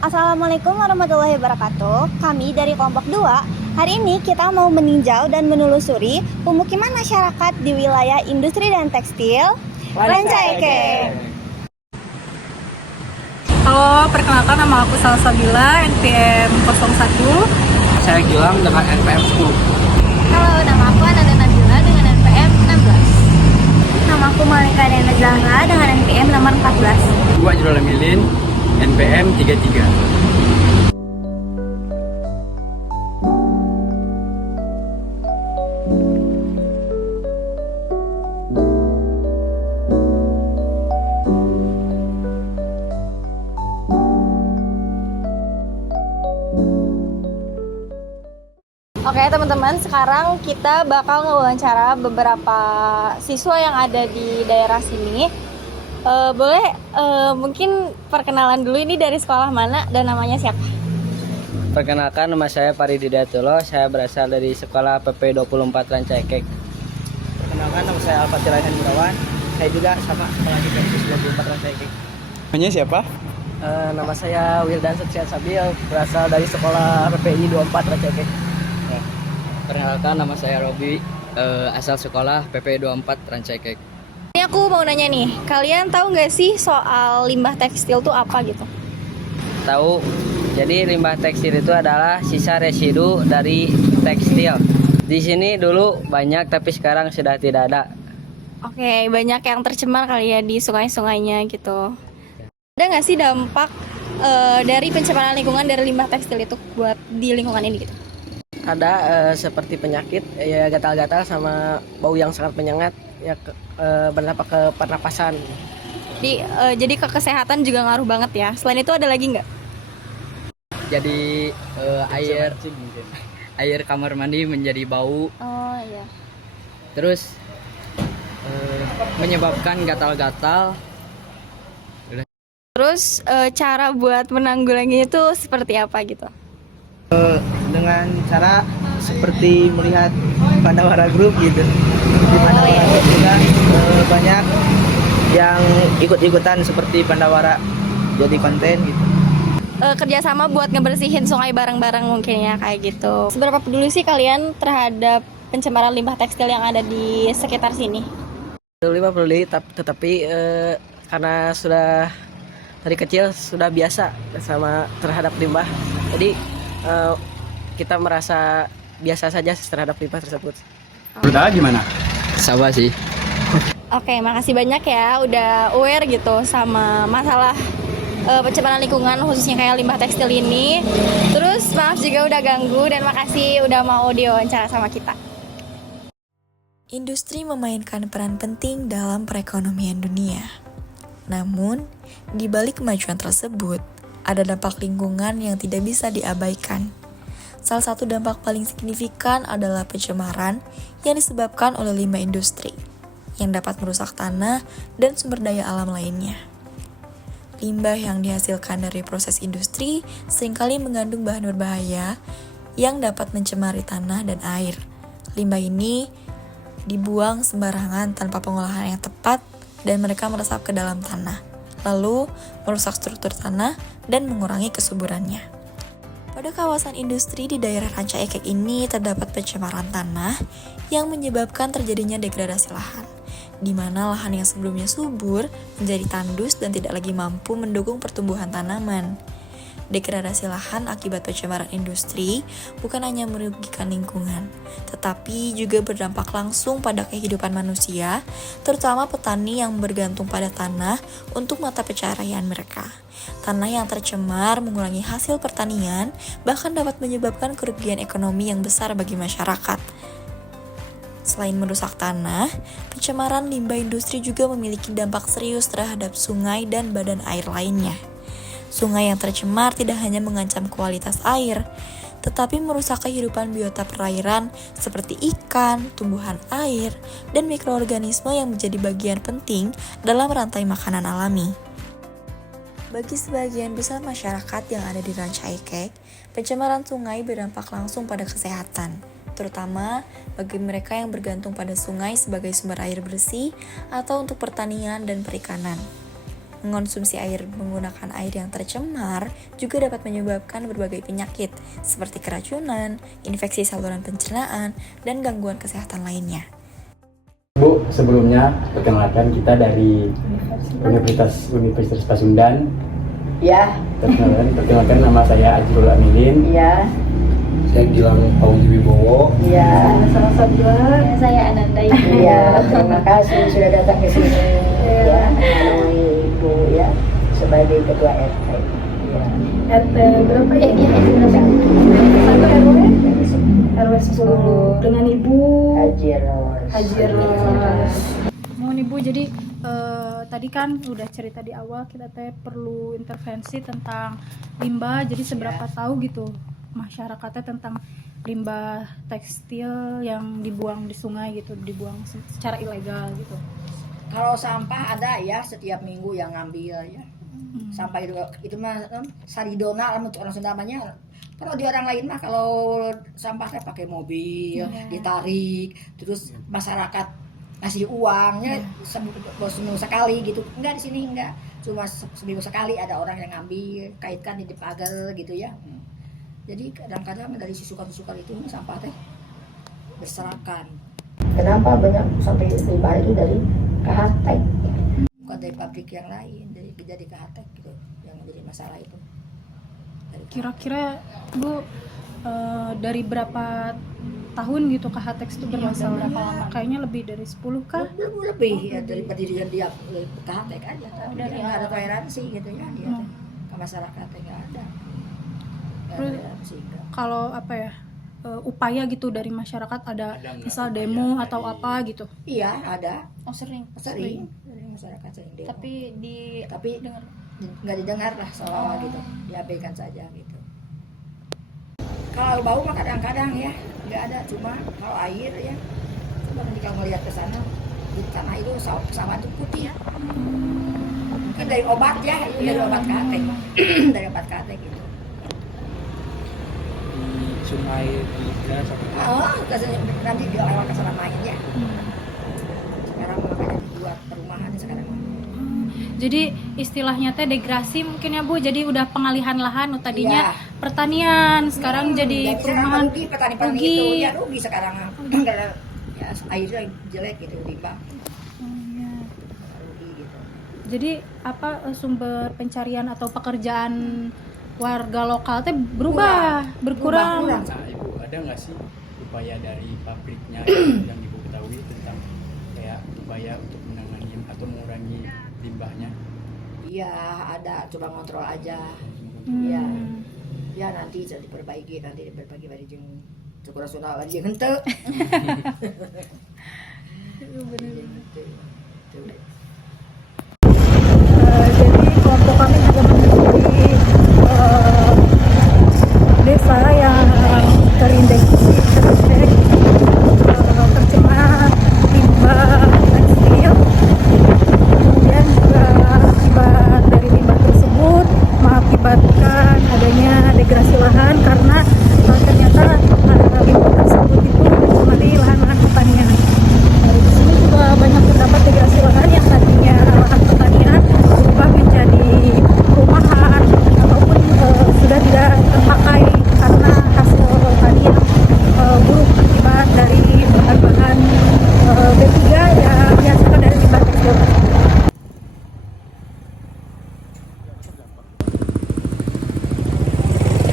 Assalamualaikum warahmatullahi wabarakatuh. Kami dari kelompok 2, hari ini kita mau meninjau dan menelusuri pemukiman masyarakat di wilayah industri dan tekstil Rancaikek. Halo, perkenalkan nama aku Salsabila, NPM 01. Saya Gilang dengan NPM 10. Halo, nama aku Ananda Nabila dengan NPM 16. Nama aku Malika Dena Zahra dengan NPM nomor 14. Gua Jurul Emilin, NPM 33. Oke teman-teman, sekarang kita bakal ngewawancara beberapa siswa yang ada di daerah sini. Mungkin perkenalan dulu, ini dari sekolah mana dan namanya siapa? Perkenalkan, nama saya Paridi Datulo, saya berasal dari sekolah PP 24 Rancaikek. Perkenalkan, nama saya Al-Fatih Raihan Gunawan. Saya juga sama sekolah di PP 24 Rancaikek. Namanya siapa? Nama saya Wildan Setrian Sabil, berasal dari sekolah PPI 24 Rancaikek. Perkenalkan, nama saya Robi, asal sekolah PP 24 Rancaikek. Ini aku mau nanya nih, kalian tahu nggak sih soal limbah tekstil tuh apa gitu? Tahu, jadi limbah tekstil itu adalah sisa residu dari tekstil. Di sini dulu banyak, tapi sekarang sudah tidak ada. Oke, banyak yang tercemar kali ya di sungai-sungainya gitu. Ada nggak sih dampak dari pencemaran lingkungan dari limbah tekstil itu buat di lingkungan ini gitu? Ada seperti penyakit, ya gatal-gatal sama bau yang sangat menyengat, ya berdampak ke pernapasan. Jadi ke kesehatan juga ngaruh banget ya. Selain itu ada lagi nggak? Jadi air kamar mandi menjadi bau, Oh iya. terus menyebabkan gatal-gatal. Terus cara buat menanggulangi itu seperti apa gitu? Dengan cara seperti melihat Pandawara Group gitu. Di Pandawara Group juga banyak yang ikut-ikutan seperti Pandawara jadi konten gitu. Kerjasama buat ngebersihin sungai bareng-bareng mungkin ya, kayak gitu. Seberapa peduli sih kalian terhadap pencemaran limbah tekstil yang ada di sekitar sini? Peduli, tetapi karena sudah dari kecil sudah biasa sama terhadap limbah, jadi kita merasa biasa saja terhadap limbah tersebut. Udah gimana? Sama sih. Oke, makasih banyak ya udah aware gitu sama masalah pencemaran lingkungan khususnya kayak limbah tekstil ini. Terus maaf juga udah ganggu dan makasih udah mau diwawancara sama kita. Industri memainkan peran penting dalam perekonomian dunia. Namun, di balik kemajuan tersebut, ada dampak lingkungan yang tidak bisa diabaikan. Salah satu dampak paling signifikan adalah pencemaran yang disebabkan oleh limbah industri, yang dapat merusak tanah dan sumber daya alam lainnya. Limbah yang dihasilkan dari proses industri seringkali mengandung bahan berbahaya yang dapat mencemari tanah dan air. Limbah ini dibuang sembarangan tanpa pengolahan yang tepat dan mereka meresap ke dalam tanah, lalu merusak struktur tanah dan mengurangi kesuburannya. Pada kawasan industri di daerah Rancaikek ini terdapat pencemaran tanah yang menyebabkan terjadinya degradasi lahan, di mana lahan yang sebelumnya subur menjadi tandus dan tidak lagi mampu mendukung pertumbuhan tanaman. Degradasi lahan akibat pencemaran industri bukan hanya merugikan lingkungan, tetapi juga berdampak langsung pada kehidupan manusia, terutama petani yang bergantung pada tanah untuk mata pencaharian mereka. Tanah yang tercemar mengurangi hasil pertanian, bahkan dapat menyebabkan kerugian ekonomi yang besar bagi masyarakat. Selain merusak tanah, pencemaran limbah industri juga memiliki dampak serius terhadap sungai dan badan air lainnya. Sungai yang tercemar tidak hanya mengancam kualitas air, tetapi merusak kehidupan biota perairan seperti ikan, tumbuhan air, dan mikroorganisme yang menjadi bagian penting dalam rantai makanan alami. Bagi sebagian besar masyarakat yang ada di Rancaikek, pencemaran sungai berdampak langsung pada kesehatan, terutama bagi mereka yang bergantung pada sungai sebagai sumber air bersih atau untuk pertanian dan perikanan. Mengonsumsi air menggunakan air yang tercemar juga dapat menyebabkan berbagai penyakit seperti keracunan, infeksi saluran pencernaan, dan gangguan kesehatan lainnya. Bu, sebelumnya perkenalkan kita dari Universitas Pasundan. Ya, Perkenalkan nama saya Ajrul Amilin. ya, Saya Gilang Pauji Wibowo. ya. Saya Ananda Ibu. Ya, terima kasih sudah datang ke sini. Ya, menemui Ibu ya sebagai ketua RT. Ya. RT berapa ya? Iya, Satu RW? RW 10. dengan Ibu Haji Ros. Haji Ros. Mohon Ibu, jadi tadi kan udah cerita di awal kita teh perlu intervensi tentang limbah. Jadi seberapa tahu gitu masyarakatnya tentang limbah tekstil yang dibuang di sungai gitu, dibuang secara ilegal gitu. Kalau sampah ada ya setiap minggu yang ngambil ya. Sampah itu mah saridona untuk orang Sunda namanya. Kalau di orang lain mah kalau sampahnya pakai mobil, ditarik, terus masyarakat ngasih uangnya seminggu sekali gitu. Enggak, di sini enggak. Cuma seminggu sekali ada orang yang ngambil, kaitkan di pagar gitu ya. Jadi kadang-kadang dari susukan-susukan itu sampah teh berserakan. Kenapa banyak sampai limbah itu dari Kahatek? Bukan dari pabrik yang lain, dari Kahatek gitu yang menjadi masalah itu. Kira-kira Bu dari berapa tahun gitu Kahatek itu bermasalah? Kayaknya lebih dari 10 kah? Lebih ya dari pendirian dia Kahatek aja. Tapi nggak ada toleransi gitu ya. Dia ke masyarakatnya nggak ada. Terus kalau apa ya upaya gitu dari masyarakat ada misal demo atau apa gitu? Iya ada. Oh, sering. Dari masyarakat sering demo. Tapi nggak didengar lah seolah gitu, diabaikan saja gitu. Kalau bau mah kadang-kadang ya nggak ada, cuma kalau air ya coba nanti kalau ngelihat ke sana di tanah itu sawah itu putih ya. Mungkin dari obat ya, dari obat katek, dari obat katek gitu. Sungai Tiga Nanti dia lewat ke sana main ya. Sekarang makanya dibuat perumahan sekarang. Jadi istilahnya teh degrasi mungkin ya Bu. Jadi udah pengalihan lahan tadinya pertanian, sekarang jadi perumahan. Rugi petani-petani itu ya, rugi sekarang. Karena ya airnya jelek gitu, limbah. Rugi gitu. Jadi apa sumber pencarian atau pekerjaan warga lokal teh berkurang. Nah, Ibu ada nggak sih upaya dari pabriknya yang Ibu ketahui tentang kayak upaya untuk menangani atau mengurangi limbahnya? Iya ada, coba kontrol aja. Iya. Ya nanti jadi diperbaiki bari jeung cukur nasional bari jeung henteu. Jadi kelompok kami juga menyusuri desa yang terindikasi tercemar limbah tekstil. Kemudian juga akibat dari limbah tersebut mengakibatkan adanya degrasi lahan karena ternyata limbah tersebut itu mencemari lahan-lahan pertanian. Dari sini juga banyak terdapat degrasi lahan yang tadinya lahan pertanian berubah menjadi perumahan ataupun sudah tidak terpakai karena hasil tadi yang buruk akibat dari bahan-bahan B3 yang dihasilkan dari limbah tekstil.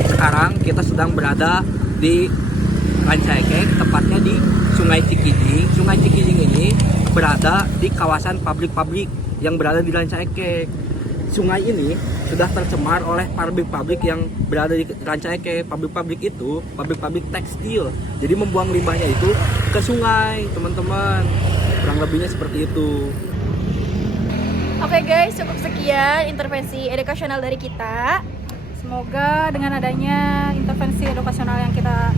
Sekarang kita sedang berada di Rancaikek, tepatnya di Sungai Cikijing. Sungai Cikijing ini berada di kawasan pabrik-pabrik yang berada di Rancaikek. Sungai ini sudah tercemar oleh pabrik-pabrik yang berada di Rancaikek. Pabrik-pabrik itu pabrik-pabrik tekstil. Jadi membuang limbahnya itu ke sungai, teman-teman. Kurang lebihnya seperti itu. Oke guys, cukup sekian intervensi edukasional dari kita. Semoga dengan adanya intervensi edukasional yang kita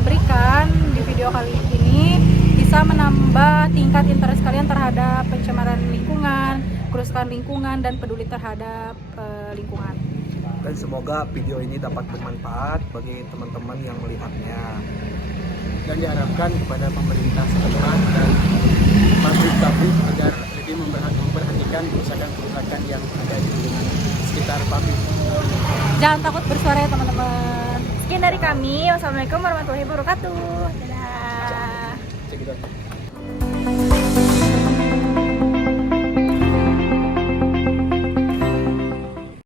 berikan di video kali ini bisa menambah tingkat interest kalian terhadap pencemaran lingkungan, kerusakan lingkungan, dan peduli terhadap lingkungan. Dan semoga video ini dapat bermanfaat bagi teman-teman yang melihatnya. Dan diharapkan kepada pemerintah setempat dan pabrik-pabrik agar lebih memperhatikan kerusakan-kerusakan yang sekitar pabrik. Jangan takut bersuara ya teman-teman. Sekian dari kami. Wassalamualaikum warahmatullahi wabarakatuh. Dadah. Cek itu.